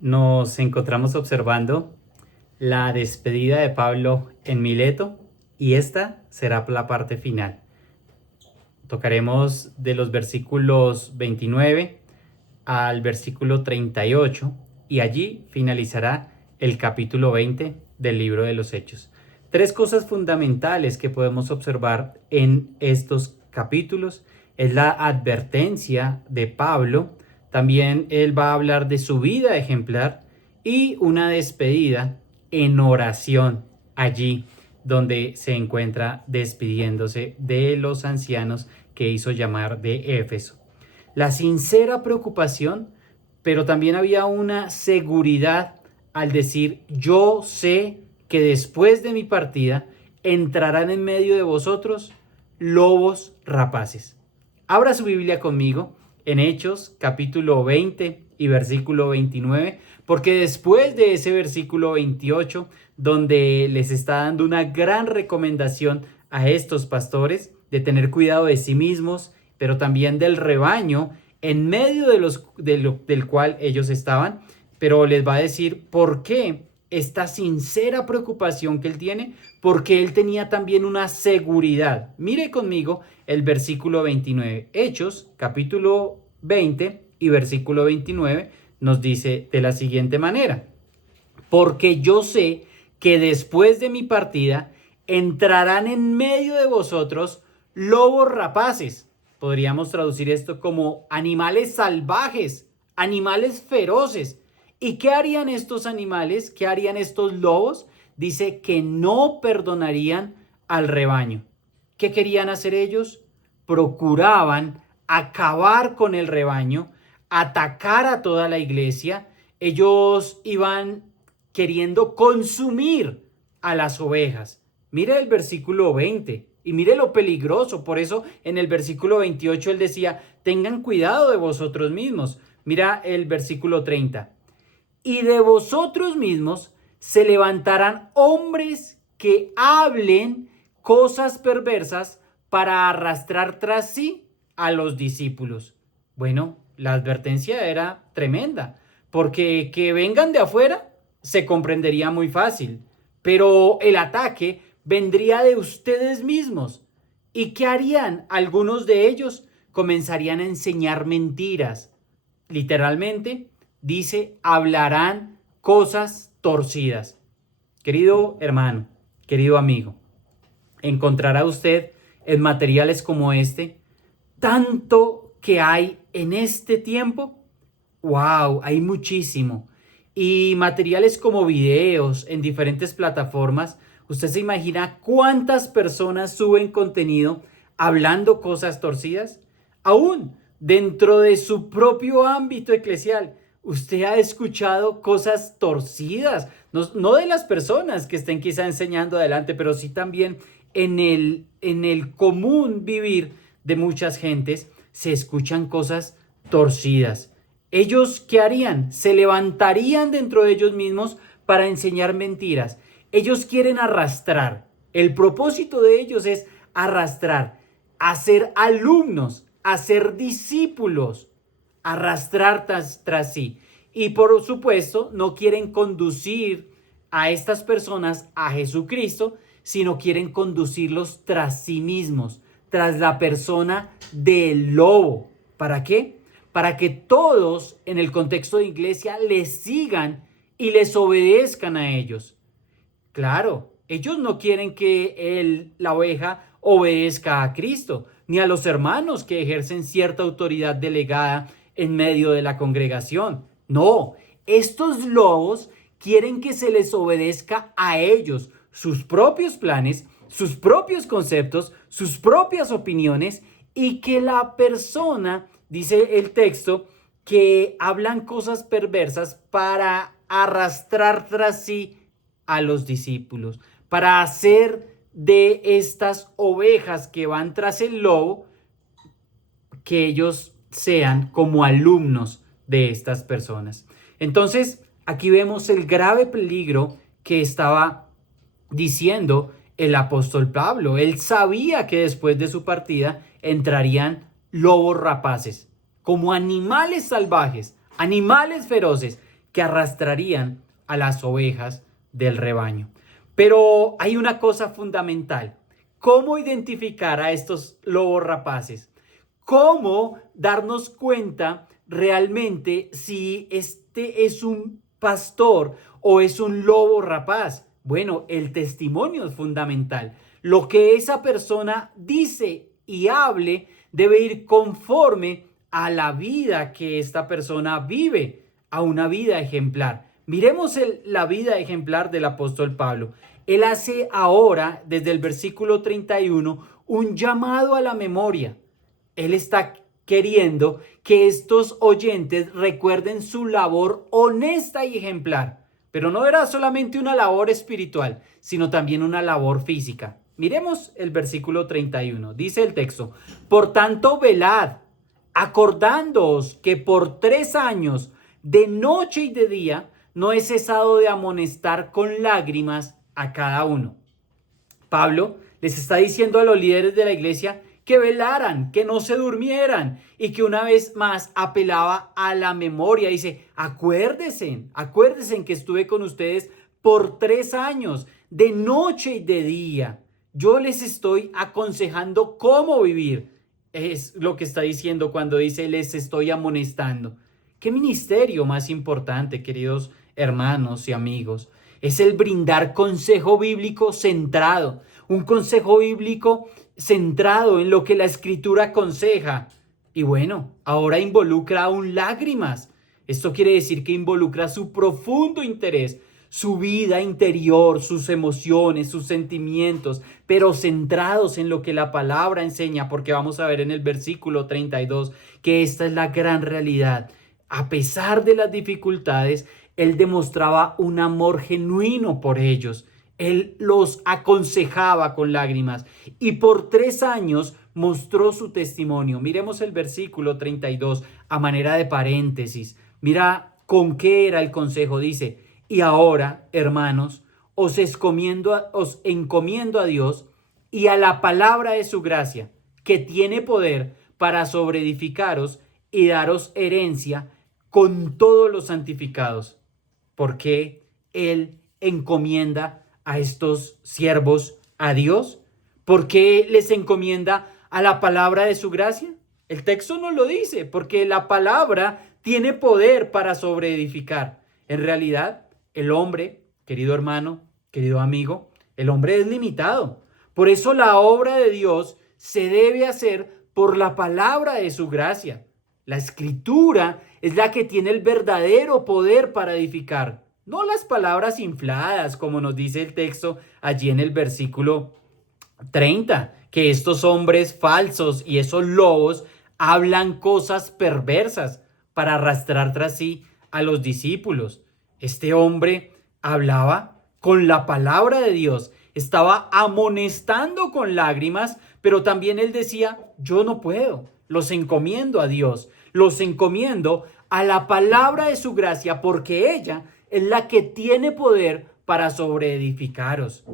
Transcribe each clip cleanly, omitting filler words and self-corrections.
Nos encontramos observando la despedida de Pablo en Mileto y esta será la parte final. Tocaremos de los versículos 29 al versículo 38 y allí finalizará el capítulo 20 del libro de los Hechos. Tres cosas fundamentales que podemos observar en estos capítulos es la advertencia de Pablo. También él va a hablar de su vida ejemplar y una despedida en oración allí donde se encuentra despidiéndose de los ancianos que hizo llamar de Éfeso. La sincera preocupación, pero también había una seguridad al decir: yo sé que después de mi partida entrarán en medio de vosotros lobos rapaces. Abra su Biblia conmigo en Hechos capítulo 20 y versículo 29, porque después de ese versículo 28, donde les está dando una gran recomendación a estos pastores de tener cuidado de sí mismos, pero también del rebaño en medio del cual ellos estaban, pero les va a decir por qué esta sincera preocupación que él tiene, porque él tenía también una seguridad. Mire conmigo el versículo 29. Hechos, capítulo 20 y versículo 29 nos dice de la siguiente manera: porque yo sé que después de mi partida entrarán en medio de vosotros lobos rapaces. Podríamos traducir esto como animales salvajes, animales feroces. ¿Y qué harían estos animales? ¿Qué harían estos lobos? Dice que no perdonarían al rebaño. ¿Qué querían hacer ellos? Procuraban acabar con el rebaño, atacar a toda la iglesia. Ellos iban queriendo consumir a las ovejas. Mire el versículo 20 y mire lo peligroso. Por eso en el versículo 28 él decía: tengan cuidado de vosotros mismos. Mira el versículo 30. Y de vosotros mismos se levantarán hombres que hablen cosas perversas para arrastrar tras sí a los discípulos. Bueno, la advertencia era tremenda, porque que vengan de afuera se comprendería muy fácil, pero el ataque vendría de ustedes mismos. ¿Y qué harían? Algunos de ellos comenzarían a enseñar mentiras. Literalmente dice: hablarán cosas torcidas. Querido hermano, querido amigo, encontrará usted en materiales como este tanto que hay en este tiempo. ¡Wow! Hay muchísimo. Y materiales como videos en diferentes plataformas. ¿Usted se imagina cuántas personas suben contenido hablando cosas torcidas? Aún dentro de su propio ámbito eclesial, usted ha escuchado cosas torcidas, no de las personas que estén quizá enseñando adelante, pero sí también en el común vivir de muchas gentes se escuchan cosas torcidas. ¿Ellos qué harían? Se levantarían dentro de ellos mismos para enseñar mentiras. Ellos quieren arrastrar. El propósito de ellos es arrastrar, hacer alumnos, hacer discípulos, arrastrar tras sí. Y por supuesto, no quieren conducir a estas personas a Jesucristo, sino quieren conducirlos tras sí mismos, tras la persona del lobo. ¿Para qué? Para que todos en el contexto de iglesia les sigan y les obedezcan a ellos. Claro, ellos no quieren que la oveja obedezca a Cristo, ni a los hermanos que ejercen cierta autoridad delegada en medio de la congregación. No, estos lobos quieren que se les obedezca a ellos, sus propios planes, sus propios conceptos, sus propias opiniones, y que la persona, dice el texto, que hablan cosas perversas para arrastrar tras sí a los discípulos, para hacer de estas ovejas que van tras el lobo, que ellos sean como alumnos de estas personas. Entonces, aquí vemos el grave peligro que estaba diciendo el apóstol Pablo. Él sabía que después de su partida entrarían lobos rapaces, como animales salvajes, animales feroces, que arrastrarían a las ovejas del rebaño. Pero hay una cosa fundamental: ¿cómo identificar a estos lobos rapaces? ¿Cómo darnos cuenta realmente si este es un pastor o es un lobo rapaz? Bueno, el testimonio es fundamental. Lo que esa persona dice y hable debe ir conforme a la vida que esta persona vive, a una vida ejemplar. Miremos la vida ejemplar del apóstol Pablo. Él hace ahora, desde el versículo 31, un llamado a la memoria. Él está queriendo que estos oyentes recuerden su labor honesta y ejemplar. Pero no era solamente una labor espiritual, sino también una labor física. Miremos el versículo 31. Dice el texto: por tanto, velad, acordándoos que por 3 años, de noche y de día, no he cesado de amonestar con lágrimas a cada uno. Pablo les está diciendo a los líderes de la iglesia que velaran, que no se durmieran, y que una vez más apelaba a la memoria. Dice: acuérdense que estuve con ustedes por 3 años, de noche y de día. Yo les estoy aconsejando cómo vivir. Es lo que está diciendo cuando dice les estoy amonestando. ¿Qué ministerio más importante, queridos hermanos y amigos? Es el brindar consejo bíblico centrado, un consejo bíblico centrado en lo que la Escritura aconseja. Y bueno, ahora involucra aún lágrimas. Esto quiere decir que involucra su profundo interés, su vida interior, sus emociones, sus sentimientos, pero centrados en lo que la palabra enseña, porque vamos a ver en el versículo 32 que esta es la gran realidad. A pesar de las dificultades, él demostraba un amor genuino por ellos. Él los aconsejaba con lágrimas y por 3 años mostró su testimonio. Miremos el versículo 32 a manera de paréntesis. Mira con qué era el consejo. Dice: y ahora, hermanos, os encomiendo a Dios y a la palabra de su gracia, que tiene poder para sobreedificaros y daros herencia con todos los santificados. ¿Por qué él encomienda a estos siervos a Dios? ¿Por qué les encomienda a la palabra de su gracia? El texto no lo dice, porque la palabra tiene poder para sobreedificar. En realidad, el hombre, querido hermano, querido amigo, el hombre es limitado. Por eso la obra de Dios se debe hacer por la palabra de su gracia. La Escritura es la que tiene el verdadero poder para edificar, no las palabras infladas, como nos dice el texto allí en el versículo 30, que estos hombres falsos y esos lobos hablan cosas perversas para arrastrar tras sí a los discípulos. Este hombre hablaba con la palabra de Dios, estaba amonestando con lágrimas, pero también él decía: yo no puedo, los encomiendo a Dios, los encomiendo a la palabra de su gracia, porque ella es la que tiene poder para sobreedificaros.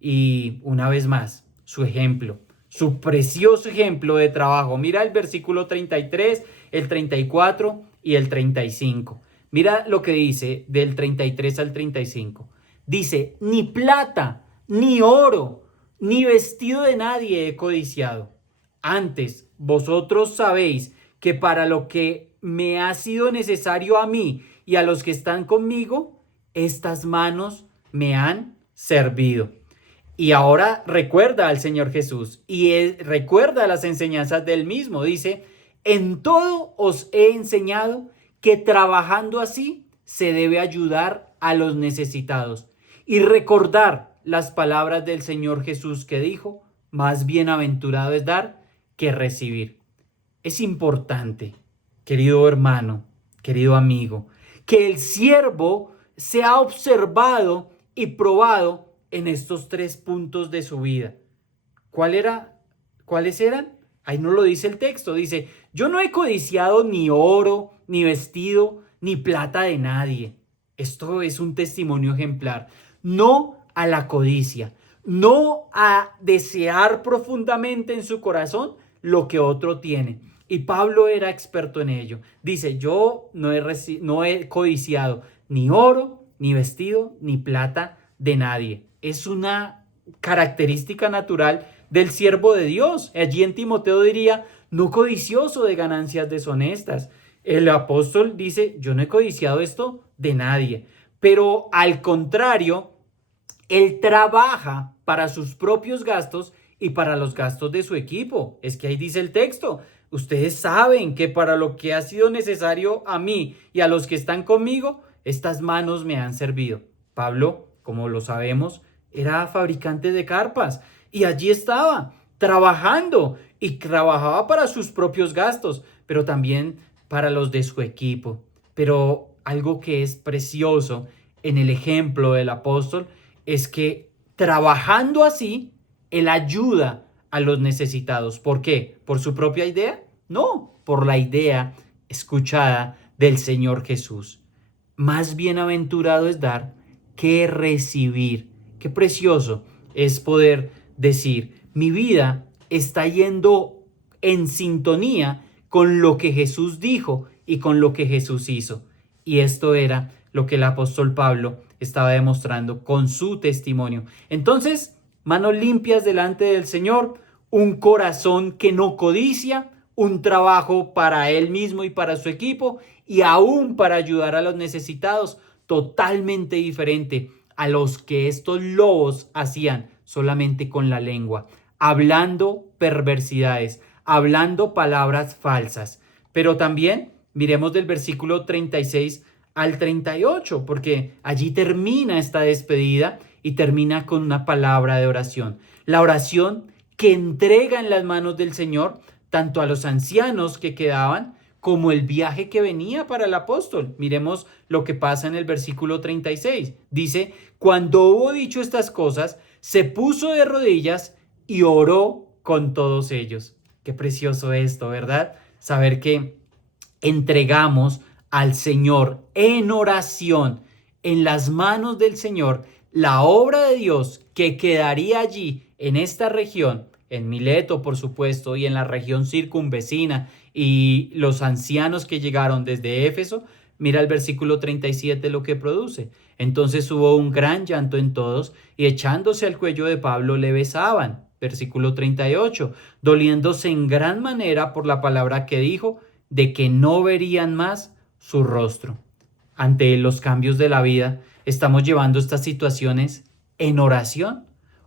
Y una vez más, su ejemplo, su precioso ejemplo de trabajo. Mira el versículo 33, el 34 y el 35. Mira lo que dice del 33 al 35. Dice: ni plata, ni oro, ni vestido de nadie he codiciado. Antes, vosotros sabéis que para lo que me ha sido necesario a mí y a los que están conmigo, estas manos me han servido. Y ahora recuerda al Señor Jesús y recuerda las enseñanzas del mismo. Dice: en todo os he enseñado que trabajando así se debe ayudar a los necesitados. Y recordar las palabras del Señor Jesús que dijo: más bienaventurado es dar que recibir. Es importante, querido hermano, querido amigo, que el siervo sea observado y probado en estos 3 puntos de su vida. ¿Cuáles eran? Ahí no lo dice el texto. Dice: yo no he codiciado ni oro, ni vestido, ni plata de nadie. Esto es un testimonio ejemplar. No a la codicia, no a desear profundamente en su corazón lo que otro tiene. Y Pablo era experto en ello. Dice, yo no he codiciado ni oro, ni vestido, ni plata de nadie. Es una característica natural del siervo de Dios. Allí en Timoteo diría, no codicioso de ganancias deshonestas. El apóstol dice, yo no he codiciado esto de nadie. Pero al contrario, él trabaja para sus propios gastos y para los gastos de su equipo. Es que ahí dice el texto. Ustedes saben que para lo que ha sido necesario a mí y a los que están conmigo, estas manos me han servido. Pablo, como lo sabemos, era fabricante de carpas y allí estaba trabajando y trabajaba para sus propios gastos, pero también para los de su equipo. Pero algo que es precioso en el ejemplo del apóstol es que trabajando así, él ayuda a los necesitados. ¿Por qué? ¿Por su propia idea? No, por la idea escuchada del Señor Jesús. Más bienaventurado es dar que recibir. Qué precioso es poder decir, mi vida está yendo en sintonía con lo que Jesús dijo y con lo que Jesús hizo. Y esto era lo que el apóstol Pablo estaba demostrando con su testimonio. Entonces, manos limpias delante del Señor, un corazón que no codicia, un trabajo para él mismo y para su equipo y aún para ayudar a los necesitados, totalmente diferente a los que estos lobos hacían solamente con la lengua, hablando perversidades, hablando palabras falsas. Pero también miremos del versículo 36 al 38, porque allí termina esta despedida y termina con una palabra de oración. La oración que entrega en las manos del Señor tanto a los ancianos que quedaban como el viaje que venía para el apóstol. Miremos lo que pasa en el versículo 36. Dice, cuando hubo dicho estas cosas, se puso de rodillas y oró con todos ellos. Qué precioso esto, ¿verdad? Saber que entregamos al Señor en oración, en las manos del Señor, la obra de Dios que quedaría allí en esta región, en Mileto, por supuesto, y en la región circunvecina, y los ancianos que llegaron desde Éfeso. Mira el versículo 37 lo que produce. Entonces hubo un gran llanto en todos, y echándose al cuello de Pablo le besaban. Versículo 38, doliéndose en gran manera por la palabra que dijo, de que no verían más su rostro. Ante los cambios de la vida, ¿estamos llevando estas situaciones en oración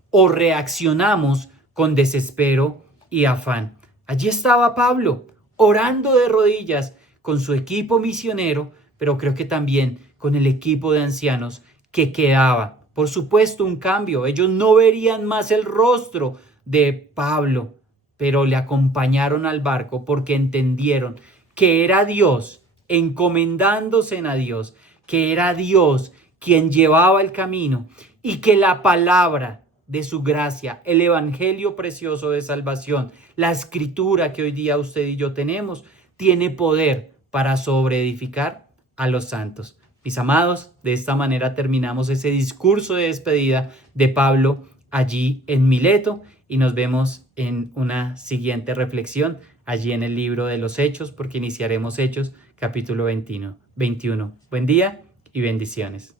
o reaccionamos con desespero y afán? Allí estaba Pablo, orando de rodillas con su equipo misionero, pero creo que también con el equipo de ancianos que quedaba. Por supuesto, un cambio. Ellos no verían más el rostro de Pablo, pero le acompañaron al barco porque entendieron que era Dios, encomendándose a Dios, que era Dios quien llevaba el camino y que la palabra de su gracia, el evangelio precioso de salvación, la escritura que hoy día usted y yo tenemos, tiene poder para sobreedificar a los santos. Mis amados, de esta manera terminamos ese discurso de despedida de Pablo allí en Mileto y nos vemos en una siguiente reflexión allí en el libro de los Hechos, porque iniciaremos Hechos capítulo 21. Buen día y bendiciones.